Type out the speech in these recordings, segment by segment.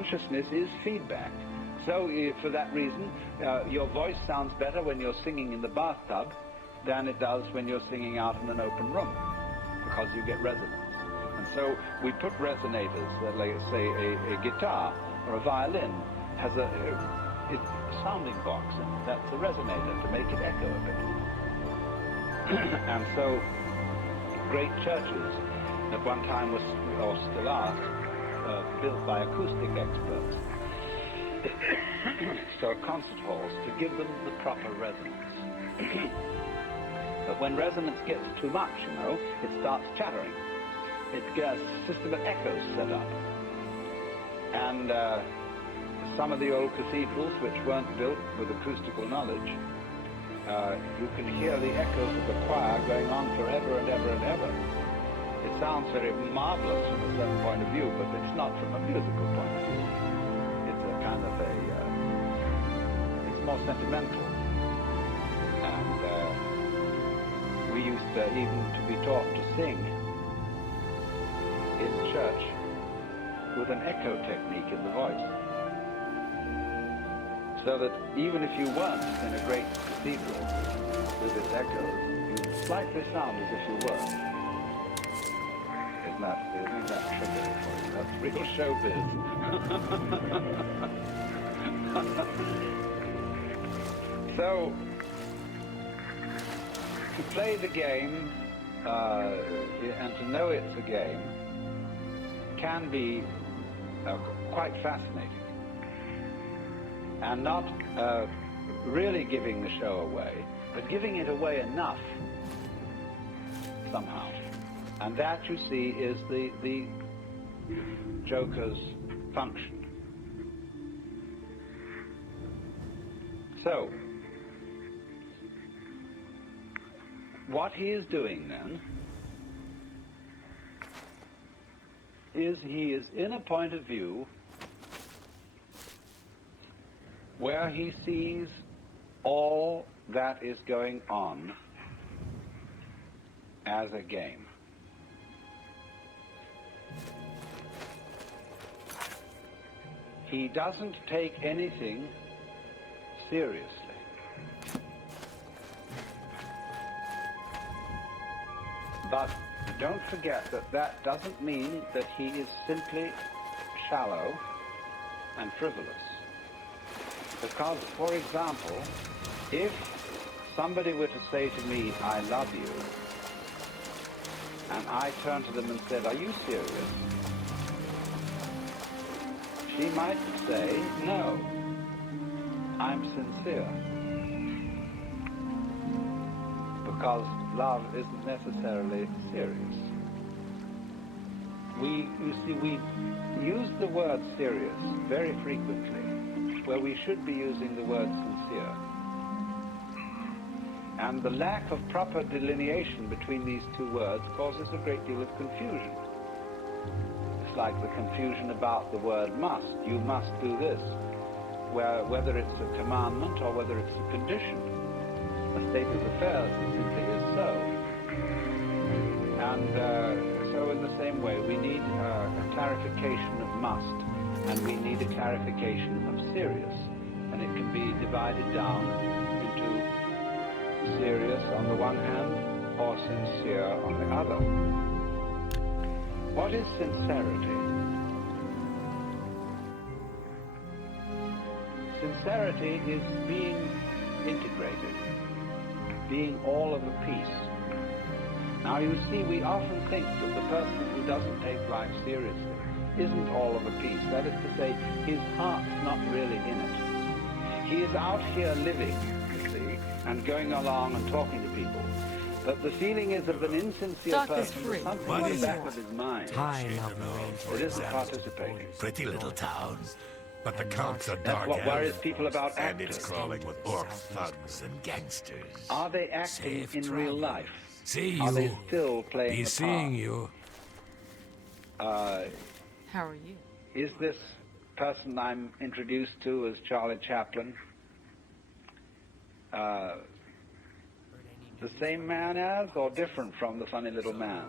consciousness is feedback. So for that reason, your voice sounds better when you're singing in the bathtub than it does when you're singing out in an open room, because you get resonance. And so we put resonators, like say a guitar or a violin has a sounding box, and that's a resonator to make it echo a bit. And so great churches at one time was, or still are, built by acoustic experts. So concert halls, to give them the proper resonance. But when resonance gets too much, you know, it starts chattering. It gets a system of echoes set up. And some of the old cathedrals which weren't built with acoustical knowledge, you can hear the echoes of the choir going on forever and ever and ever. It sounds very marvelous from a certain point of view, but it's not from a musical point of view. It's a kind of it's more sentimental. And we used even to be taught to sing in church with an echo technique in the voice. So that even if you weren't in a great cathedral with its echoes, you slightly sound as if you were. Isn't that tricky for you? That's real showbiz. So, to play the game and to know it's a game can be quite fascinating. And not really giving the show away, but giving it away enough somehow. And that, you see, is the joker's function. So, what he is doing then is he is in a point of view where he sees all that is going on as a game. He doesn't take anything seriously. But don't forget that that doesn't mean that he is simply shallow and frivolous. Because, for example, if somebody were to say to me, I love you, and I turned to them and said, are you serious? She might say, no, I'm sincere. Because love isn't necessarily serious. We use the word serious very frequently, where we should be using the word sincere. And the lack of proper delineation between these two words causes a great deal of confusion. It's like the confusion about the word must. You must do this, whether it's a commandment or whether it's a condition. A state of affairs simply is so. And so in the same way, we need a clarification of must, and we need a clarification of serious. And it can be divided down into serious on the one hand, or sincere on the other. What is sincerity? Sincerity is being integrated, being all of a piece. Now you see, we often think that the person who doesn't take life seriously isn't all of a piece. That is to say, his heart's not really in it. He is out here living, you see, and going along and talking to people. But the feeling is of an insincere person with something in the back of his mind. It isn't participating. Pretty little town. But the counts are dark. That's what worries people about actors. And it's crawling with orcs, thugs, and gangsters. Are they acting in real life? See you. Are they still playing He's the part? seeing you. How are you? Is this person I'm introduced to as Charlie Chaplin the same man as, or different from the funny little man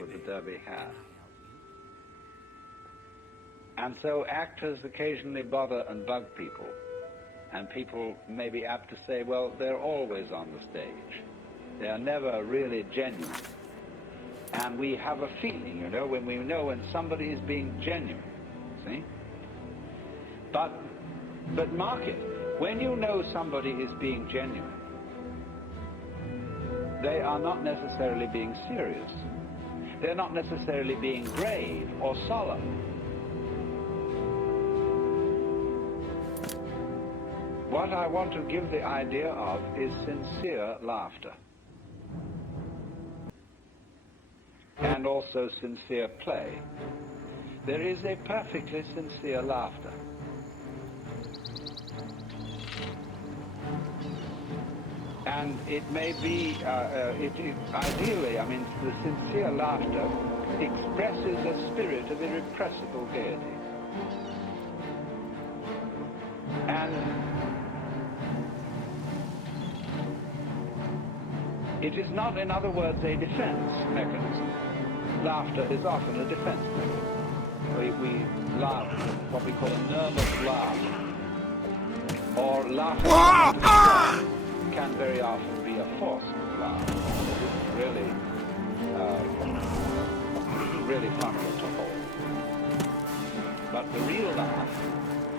with the derby hat? And so actors occasionally bother and bug people. And people may be apt to say, well, they're always on the stage. They are never really genuine. And we have a feeling, you know, when we know when somebody is being genuine, see? But mark it, when you know somebody is being genuine, they are not necessarily being serious. They're not necessarily being grave or solemn. What I want to give the idea of is sincere laughter. And also sincere play. There is a perfectly sincere laughter. And it may be, ideally, I mean, the sincere laughter expresses a spirit of irrepressible gaiety. And it is not, in other words, a defense mechanism. Laughter is often a defense mechanism. We laugh, what we call a nervous laugh, or laughter can very often be a forced laugh. It isn't really fun to hold. But the real laugh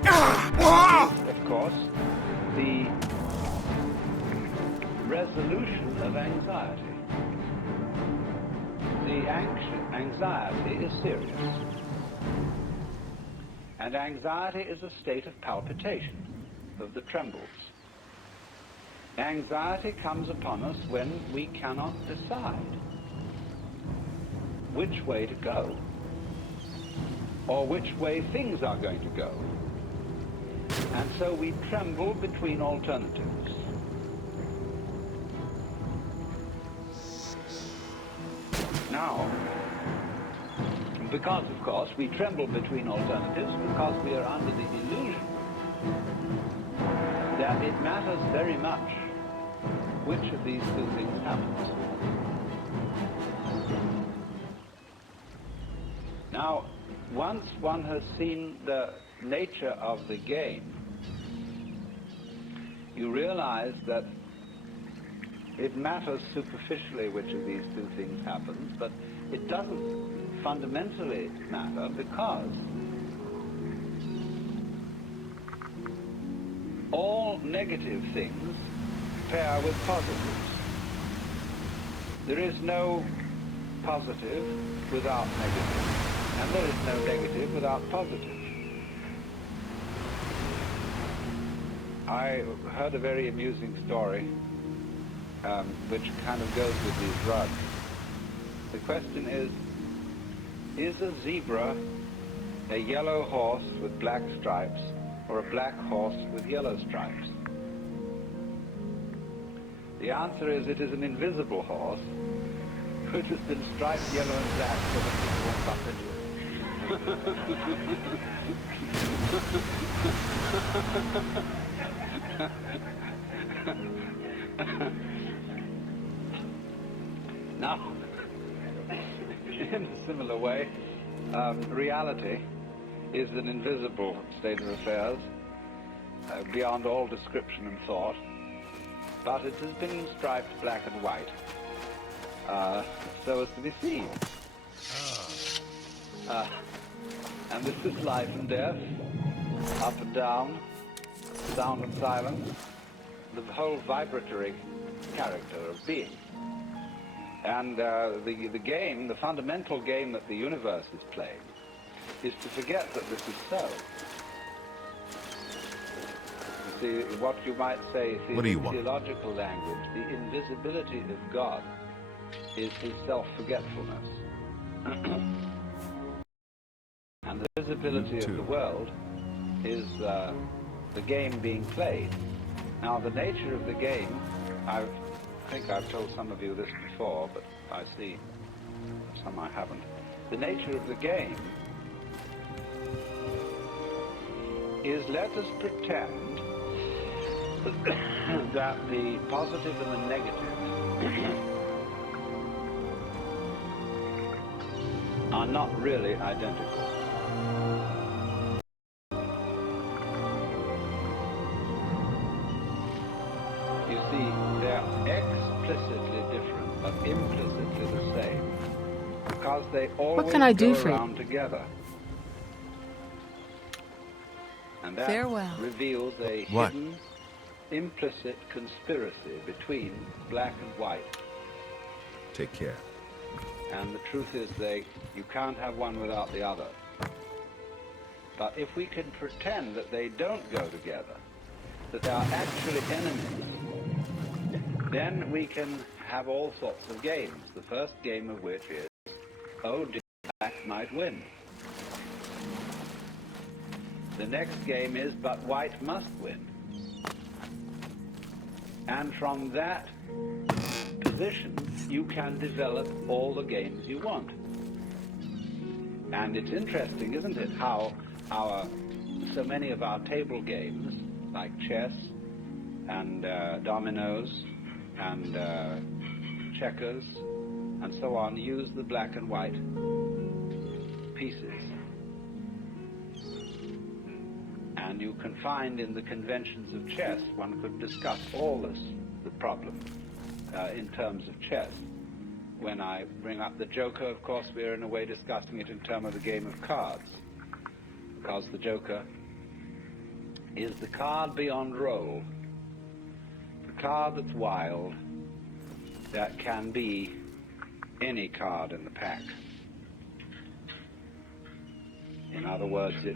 is, of course, the resolution of anxiety. The anxiety is serious. And anxiety is a state of palpitation, of the trembles. Anxiety comes upon us when we cannot decide which way to go, or which way things are going to go. And so we tremble between alternatives. Now, because, of course, we tremble between alternatives because we are under the illusion that it matters very much which of these two things happens. Now, once one has seen the nature of the game, you realize that it matters superficially which of these two things happens, but it doesn't fundamentally matter because all negative things pair with positives. There is no positive without negative, and there is no negative without positive. I heard a very amusing story which kind of goes with these drugs. The question is a zebra a yellow horse with black stripes or a black horse with yellow stripes? The answer is it is an invisible horse which has been striped yellow and black so that people won't bump into it. Now, in a similar way, reality is an invisible state of affairs, beyond all description and thought, but it has been striped black and white, so as to be seen. And this is life and death, up and down, sound and silence, the whole vibratory character of being. And the game, the fundamental game that the universe is playing, is to forget that this is so. You see, what you might say, in theological language, the invisibility of God is his self-forgetfulness. And the visibility of the world is the game being played. Now, the nature of the game, I think I've told some of you this before, but I see some I haven't. The nature of the game is, let us pretend that the positive and the negative are not really identical. explicitly different, but implicitly the same, because they always can I do go for you? around together. And that Farewell. reveals a What? hidden, implicit conspiracy between black and white. Take care. And the truth is you can't have one without the other. But if we can pretend that they don't go together, that they are actually enemies, then we can have all sorts of games. The first game of which is, oh, dear, black might win. The next game is, but white must win. And from that position, you can develop all the games you want. And it's interesting, isn't it, how so many of our table games, like chess and dominoes and checkers and so on, use the black and white pieces. And you can find in the conventions of chess, one could discuss all the problem in terms of chess. When I bring up the Joker, of course, we're in a way discussing it in terms of the game of cards, because the Joker is the card beyond roll, the card that's wild, that can be any card in the pack. In other words, it